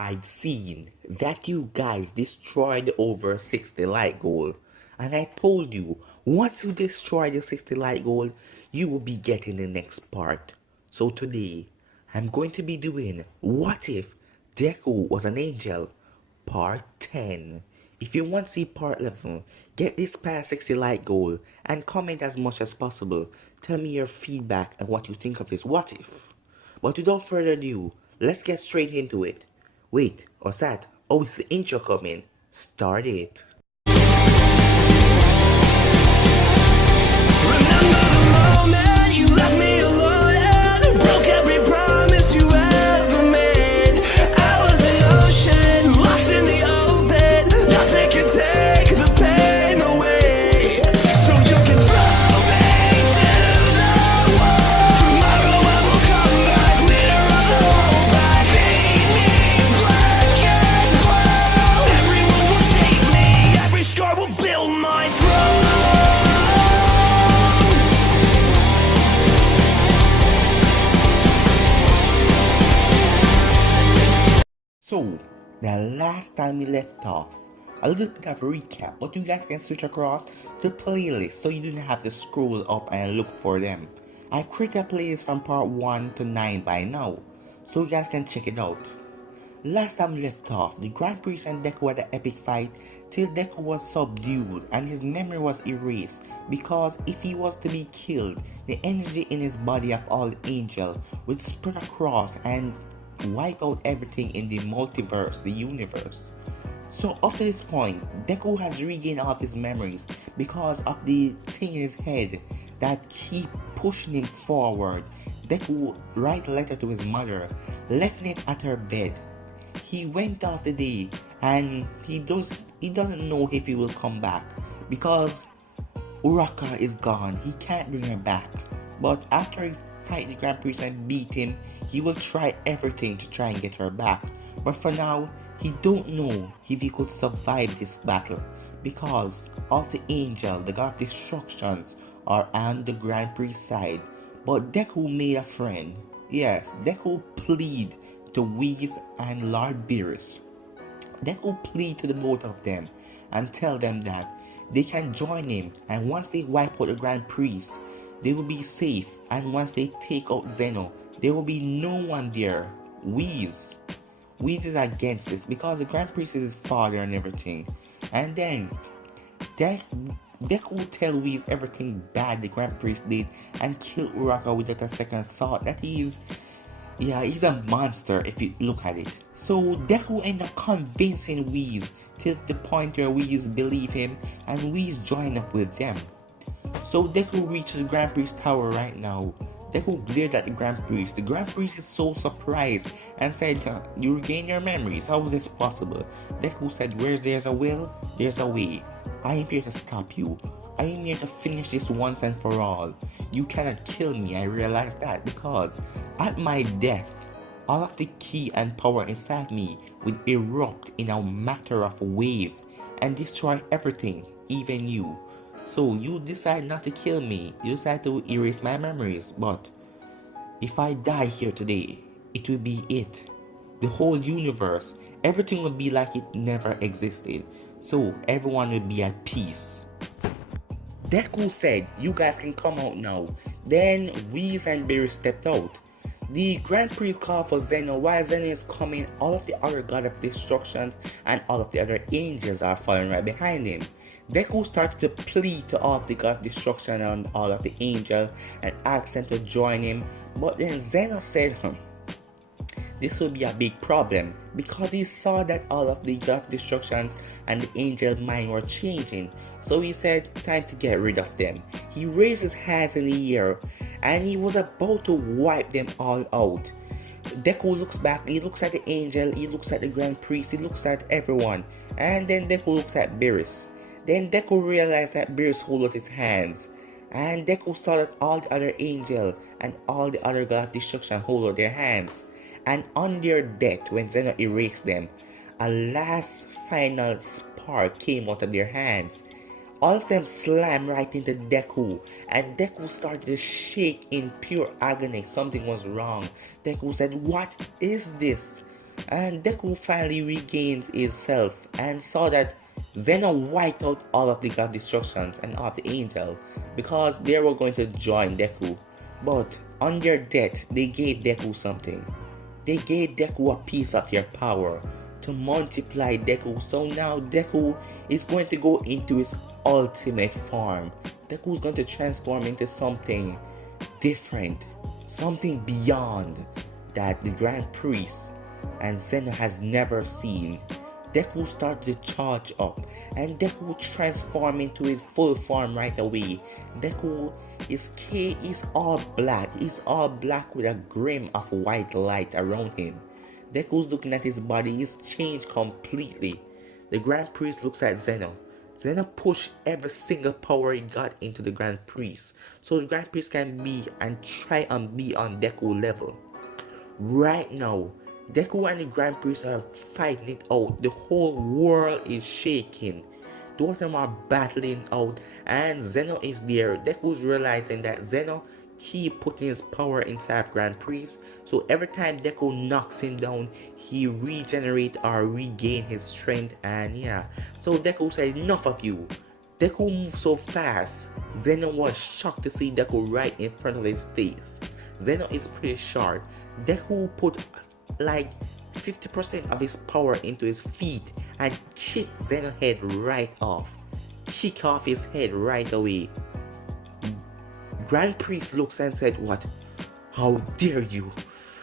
I've seen that you guys destroyed the over 60 light goal, and I told you once you destroy the 60 light goal, you will be getting the next part. So today, I'm going to be doing What If Deku Was an Angel Part 10. If you want to see Part 11, get this past 60 light goal and comment as much as possible. Tell me your feedback and what you think of this What If. But without further ado, let's get straight into it. Wait, what's that? Oh, it's the intro coming. Start it. Remember the moment you left me alone and broke every promise you ever made. I was an ocean, lost in the open. Nothing can take the pain away. So you can throw me to the wall. Tomorrow I will come back, leader of the whole pack. Paint me black and blue. Everyone will shake me, every scar will build my throne. So, the last time we left off, a little bit of a recap, but you guys can switch across the playlist so you don't have to scroll up and look for them. I've created a playlist from part 1 to 9 by now, so you guys can check it out. Last time we left off, the Grand Priest and Deku had an epic fight till Deku was subdued and his memory was erased because if he was to be killed, the energy in his body of all angels would spread across and wipe out everything in the multiverse, the universe. So up to this point, Deku has regained all of his memories because of the thing in his head that keep pushing him forward. Deku write a letter to his mother, left it at her bed. He went off the day and he doesn't know if he will come back because Uraka is gone. He can't bring her back. But after he fight the Grand Priest and beat him, he will try everything to try and get her back. But for now, he don't know if he could survive this battle because of the angel, the god of destructions, are on the Grand Priest side. But Deku made a friend. Yes, Deku plead to Whis and Lord Beerus. Deku plead to the both of them and tell them that they can join him, and once they wipe out the Grand Priest, they will be safe, and once they take out Zeno, there will be no one there. Whis is against this because the Grand Priest is his father and everything. And then Deku tell Whis everything bad the Grand Priest did and kill Uraka without a second thought, that he's a monster if you look at it. So Deku end up convincing Whis till the point where Whis believe him and Whis join up with them. So Deku reaches the Grand Priest tower right now. Deku glared at the Grand Priest. The Grand Priest is so surprised and said, "You regain your memories, how is this possible?" Deku said, "Where there's a will, there's a way. I am here to stop you. I am here to finish this once and for all. You cannot kill me, I realize that, because at my death, all of the ki and power inside me will erupt in a matter of wave and destroy everything, even you. So you decide not to kill me, you decide to erase my memories, but if I die here today, it will be it. The whole universe, everything will be like it never existed, so everyone will be at peace." Deku said, "You guys can come out now." Then Whis and Beerus stepped out. The Grand Priest called for Zeno. While Zeno is coming, all of the other god of destruction and all of the other angels are following right behind him. Deku started to plead to all of the god of destruction and all of the angels and asked them to join him. But then Zeno said, this will be a big problem because he saw that all of the god of destructions and the angel mind were changing. So he said, time to get rid of them. He raised his hands in the air and he was about to wipe them all out. Deku looks back, he looks at the angel, he looks at the Grand Priest, he looks at everyone, and then Deku looks at Beerus. Then Deku realized that Beerus hold out his hands, and Deku saw that all the other angel and all the other god of destruction hold out their hands. And on their death, when Zeno erased them, a last final spark came out of their hands. All of them slammed right into Deku, and Deku started to shake in pure agony. Something was wrong. Deku said, "What is this?" And Deku finally regains his self and saw that Zeno wiped out all of the god destructions and all of the angel because they were going to join Deku. But on their death, they gave Deku something. They gave Deku a piece of their power to multiply Deku. So now Deku is going to go into his ultimate form. Deku is going to transform into something different, something beyond that the Grand Priest and Zeno has never seen. Deku started to charge up and Deku transformed into his full form right away. Deku is all black. He's all black with a grim of white light around him. Deku's looking at his body. He's changed completely. The Grand Priest looks at Zeno. Zeno pushed every single power he got into the Grand Priest so the Grand Priest can be and try and be on Deku level. Right now, Deku and the Grand Priest are fighting it out. The whole world is shaking. Two of them are battling out and Zeno is there. Deku's realizing that Zeno keep putting his power inside Grand Priest. So every time Deku knocks him down, he regenerate or regain his strength. And yeah, so Deku said, enough of you. Deku moved so fast. Zeno was shocked to see Deku right in front of his face. Zeno is pretty short. Deku put like 50% of his power into his feet and kicked Zeno's head right off. Kick off his head right away. Grand Priest looks and said, what? How dare you?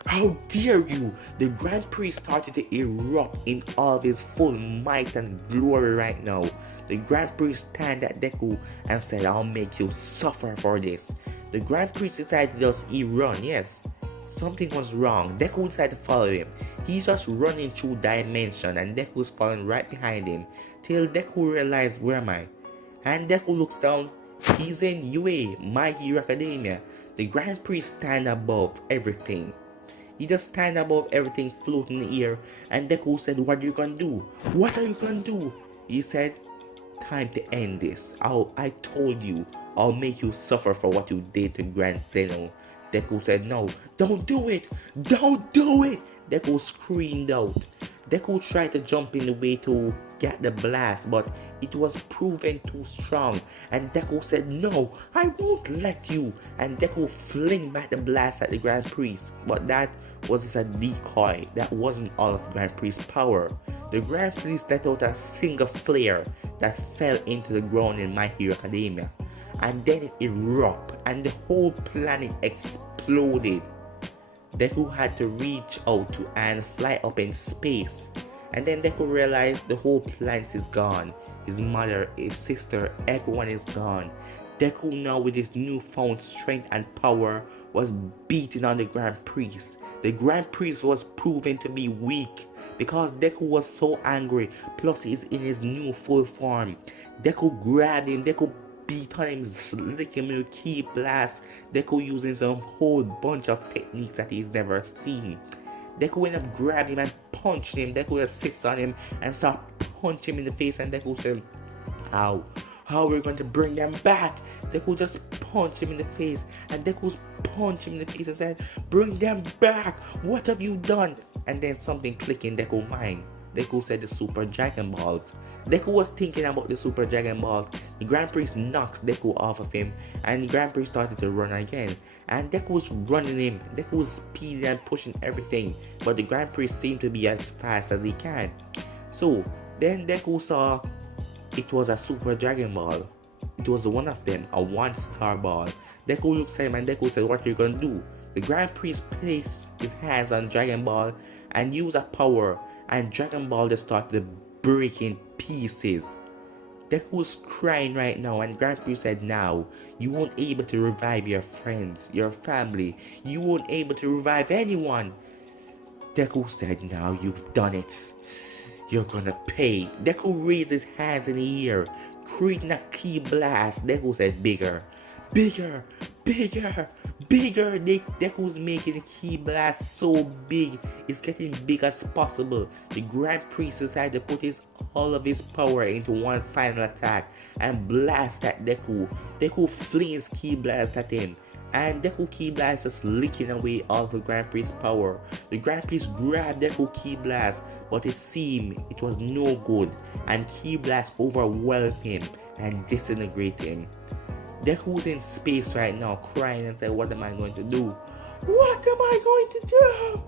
How dare you? The Grand Priest started to erupt in all of his full might and glory right now. The Grand Priest stand at Deku and said, I'll make you suffer for this. The Grand Priest decided to just run, yes. Something was wrong. Deku decided to follow him. He's just running through dimension and Deku's following right behind him till Deku realized, where am I? And Deku looks down. He's in UA, My Hero Academia. The Grand Priest stand above everything. He just stand above everything floating in the air and Deku said, what are you gonna do? What are you gonna do? He said, time to end this. I told you, I'll make you suffer for what you did to Grand Zeno. Deku said, no, don't do it. Don't do it. Deku screamed out. Deku tried to jump in the way to get the blast, but it was proven too strong. And Deku said, no, I won't let you. And Deku flinged back the blast at the Grand Priest. But that was just a decoy. That wasn't all of the Grand Priest's power. The Grand Priest let out a single flare that fell into the ground in My Hero Academia. And then it erupted and the whole planet exploded. Deku had to reach out to and fly up in space. And then Deku realized the whole planet is gone. His mother, his sister, everyone is gone. Deku now with his newfound strength and power was beating on the Grand Priest. The Grand Priest was proven to be weak because Deku was so angry, plus he's in his new full form. Deku grabbed him, Deku beat on him, slick him with key blast. Deku using some whole bunch of techniques that he's never seen. Deku ended up grabbing him and punched him. Deku assists on him and start punching him in the face and Deku said, how are we going to bring them back? Deku just punched him in the face and Deku's punched him in the face and said, bring them back, what have you done? And then something clicked in Deku's mind. Deku said the Super Dragon Balls. Deku was thinking about the Super Dragon Balls. The Grand Priest knocks Deku off of him and the Grand Priest started to run again. And Deku was running him. Deku was speeding and pushing everything. But the Grand Priest seemed to be as fast as he can. So then Deku saw it was a Super Dragon Ball. It was one of them, a 1-star ball. Deku looks at him and Deku said, what are you gonna do? The Grand Priest placed his hands on Dragon Ball and used a power and Dragon Ball just started to break in pieces. Deku's crying right now and Grand Priest said, now you won't able to revive your friends, your family. You won't able to revive anyone. Deku said, now you've done it. You're gonna pay. Deku raised his hands in the air, creating a key blast. Deku said, bigger, bigger, bigger, bigger. Deku's making the key blast so big, it's getting big as possible. The Grand Priest decided to put all of his power into one final attack and blast at Deku. Deku flings key blast at him and Deku Ki Blast is licking away all the Grand Priest's power. The Grand Priest grabbed Deku Ki Blast, but it seemed it was no good, and Ki Blast overwhelmed him and disintegrated him. Deku's in space right now, crying and saying, "What am I going to do? What am I going to do?"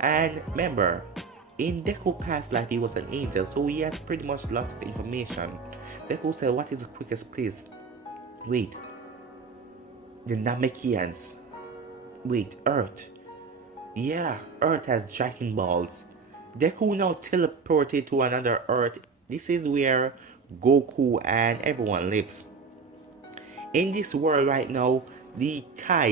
And remember, in Deku past life, he was an angel, so he has pretty much lots of information. Deku said, "What is the quickest place?" Wait, the Namekians. Wait, Earth. Yeah, Earth has Dragon Balls. Deku now teleported to another Earth. This is where Goku and everyone lives. In this world right now, the Kai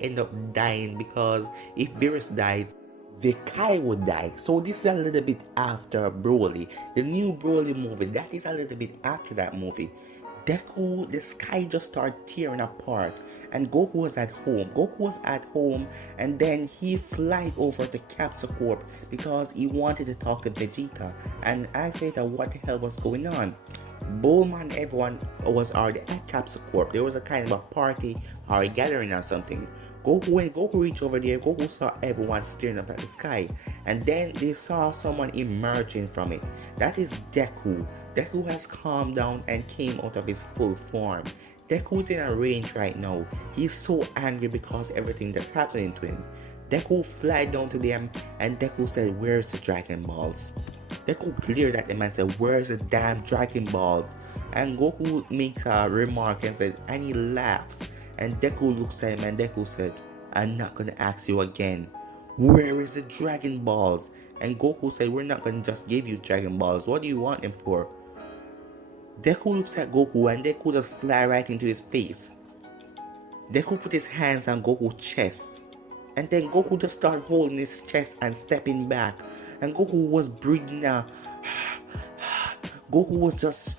end up dying because if Beerus died, the Kai would die. So this is a little bit after Broly. The new Broly movie, that is a little bit after that movie. Deku, the sky just started tearing apart, and Goku was at home. And then he flied over to Capsule Corp because he wanted to talk to Vegeta and ask Vegeta what the hell was going on. Bulma and everyone was already at Capsule Corp. There was a kind of a party or a gathering or something. When Goku reached over there, Goku saw everyone staring up at the sky, and then they saw someone emerging from it. That is Deku. Deku has calmed down and came out of his full form. Deku's in a rage right now. He's so angry because everything that's happening to him. Deku fly down to them, and Deku said, "Where's the Dragon Balls?" Deku glared at them and said, "Where's the damn Dragon Balls?" And Goku makes a remark and said, and he laughs. And Deku looks at him and Deku said, "I'm not gonna ask you again. Where is the Dragon Balls?" And Goku said, "We're not gonna just give you Dragon Balls. What do you want them for?" Deku looks at Goku and Deku just fly right into his face. Deku put his hands on Goku's chest. And then Goku just started holding his chest and stepping back. And Goku was breathing out. Goku was just...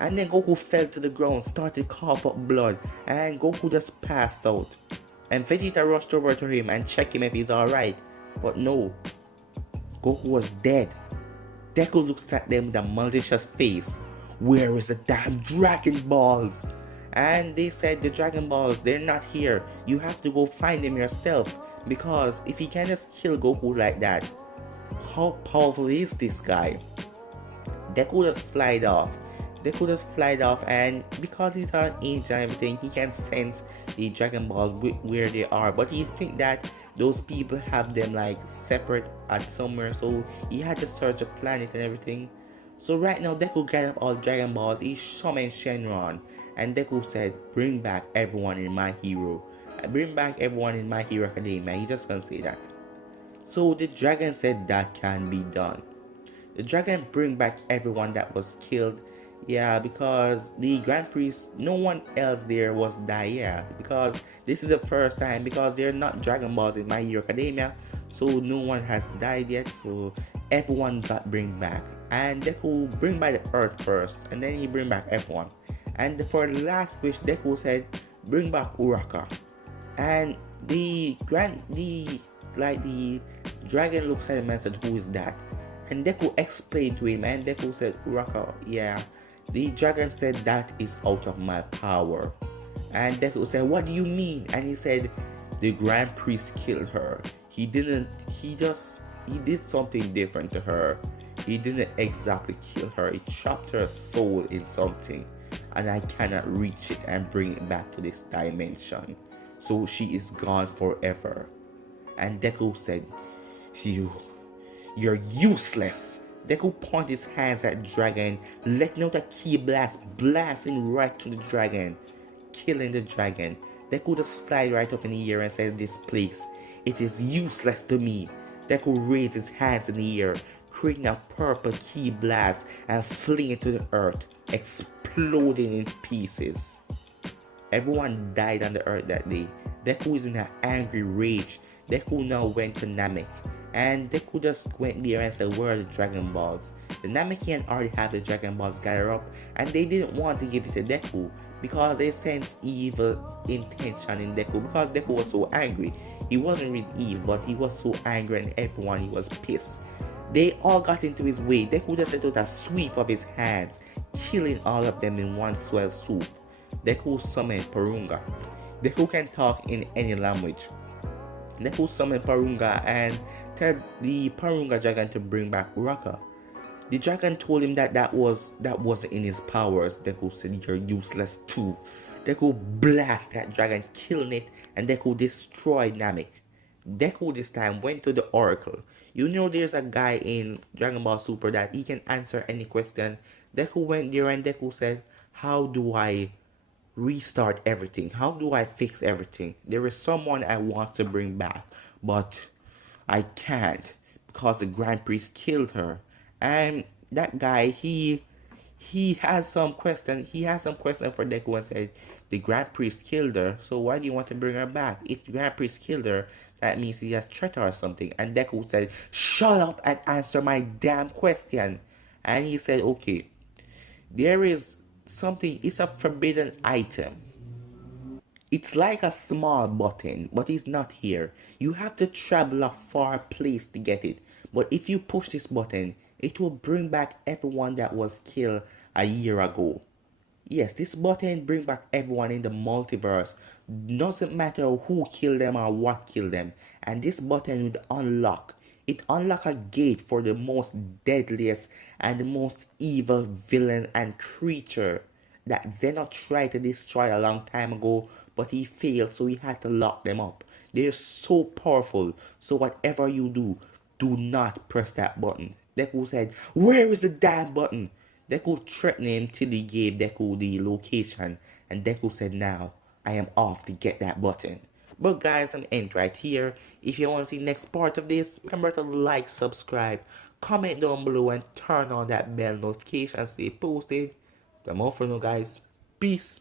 And then Goku fell to the ground, started cough up blood, and Goku just passed out. And Vegeta rushed over to him and checked him if he's alright. But no, Goku was dead. Deku looks at them with a malicious face. "Where is the damn Dragon Balls?" And they said, "The Dragon Balls, they're not here. You have to go find them yourself. Because if he can just kill Goku like that, how powerful is this guy?" Deku just flied off. And because he's an angel and everything, he can sense the Dragon Balls where they are. But he think that those people have them like separate at somewhere, so he had to search a planet and everything. So right now Deku gathered up all Dragon Balls. He summoned Shenron, and Deku said, "Bring back everyone in My Hero. Bring back everyone in My Hero Academia." He just gonna say that. So the dragon said that can be done. The dragon bring back everyone that was killed. Yeah, because the Grand Priest, no one else there was die. Yeah, because this is the first time, because there are not Dragon Balls in My Hero Academia, so no one has died yet. So everyone got bring back, and Deku bring back the Earth first, and then he bring back everyone. And for the last wish, Deku said, "Bring back Uraka." And the dragon looks at him and said, "Who is that?" And Deku explained to him, and Deku said, "Uraka, yeah." The dragon said, "That is out of my power." And Deku said, "What do you mean?" And he said, "The Grand Priest killed her. He did something different to her. He didn't exactly kill her. He chopped her soul in something, and I cannot reach it and bring it back to this dimension. So she is gone forever." And Deku said, You're useless." Deku pointed his hands at the dragon, letting out a ki blast, blasting right to the dragon, killing the dragon. Deku just flied right up in the air and said, "This place, it is useless to me." Deku raised his hands in the air, creating a purple ki blast and flinging it to the earth, exploding in pieces. Everyone died on the earth that day. Deku is in an angry rage. Deku now went to Namek, and Deku just went there and said, "Where are the Dragon Balls?" The Namekian already had the Dragon Balls gathered up, and they didn't want to give it to Deku because they sensed evil intention in Deku, because Deku was so angry. He wasn't really evil, but he was so angry, and everyone, he was pissed. They all got into his way. Deku just let out a sweep of his hands, killing all of them in one swell swoop. Deku summoned Porunga. Deku can talk in any language. Deku summoned Parunga and tell the Parunga dragon to bring back Uraka. The dragon told him that wasn't in his powers. Deku said, "You're useless too." Deku blasted that dragon, killing it, and Deku destroyed Namek. Deku this time went to the Oracle. You know there's a guy in Dragon Ball Super that he can answer any question. Deku went there and Deku said, "How do I restart everything? How do I fix everything? There is someone I want to bring back, but I can't because the Grand Priest killed her." And that guy, he has some question. He has some question for Deku and said, "The Grand Priest killed her, so why do you want to bring her back? If the Grand Priest killed her, that means he has threatened her or something." And Deku said, "Shut up and answer my damn question." And he said, "Okay, there is something. It's a forbidden item. It's like a small button, but it's not here. You have to travel a far place to get it. But if you push this button, it will bring back everyone that was killed a year ago." Yes, this button bring back everyone in the multiverse. Doesn't matter who killed them or what killed them. And this button would unlock. It unlock a gate for the most deadliest and the most evil villain and creature that Xenos tried to destroy a long time ago, but he failed, so he had to lock them up. They're so powerful, so whatever you do, do not press that button. Deku said, "Where is the damn button?" Deku threatened him till he gave Deku the location, and Deku said, "Now, I am off to get that button." But guys, I'm end right here. If you want to see next part of this, remember to like, subscribe, comment down below, and turn on that bell notification to stay posted. I'm all for now, guys. Peace.